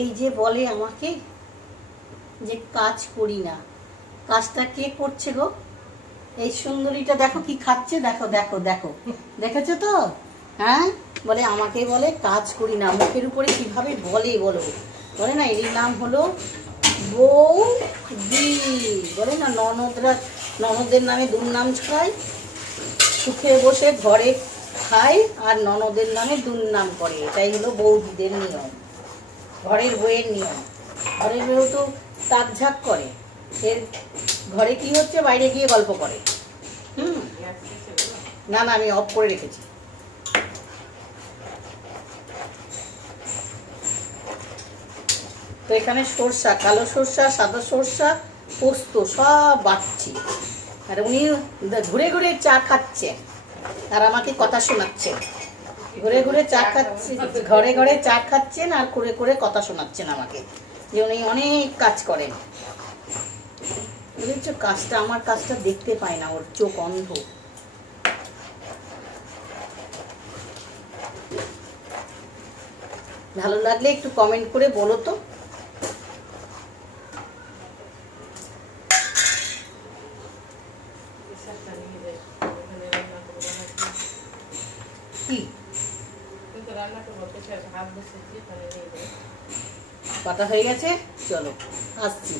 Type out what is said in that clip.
এই যে বলে আমাকে যে কাজ করি না, কাজটা কে করছে গো? এই সুন্দরীটা দেখো কি খাচ্ছে, দেখো দেখো দেখো, দেখেছো তো? হ্যাঁ, বলে আমাকে বলে কাজ করি না, মুখের উপরে কিভাবে বলে বলো। বলে না এর নাম হলো বৌদি। বলে না ননদরা ননদের নামে দুর্নাম ছড়ায়, সুখে বসে ঘরে খায় আর ননদের নামে দুর্নাম করে। এটাই হলো বৌদিদের নিয়ম, ঘরের বইয়ের নিয়ম। ঘরের বউ তো তাকঝাক করে, এর ঘরে কি হচ্ছে বাইরে গিয়ে গল্প করে। না না, আমি অফ করে রেখেছি। তো এখানে সরষা, কালো সরষা, সাদা সরষা, পোস্ত সব বাটছি। আর উনি ঘুরে ঘুরে চা খাচ্ছে আর আমাকে কথা শোনাচ্ছে। ঘুরে ঘুরে চা খাচ্ছে, ঘরে ঘরে চা খাচ্ছেন আর করে করে কথা শোনাচ্ছেন আমাকে যে উনি অনেক কাজ করেন। বুঝেছো, কাজটা আমার কাজটা দেখতে পায় না, ওর চোখ অন্ধ। ভালো লাগলে একটু কমেন্ট করে বলো তো। কি কথা হয়ে গেছে, চলো আসছি।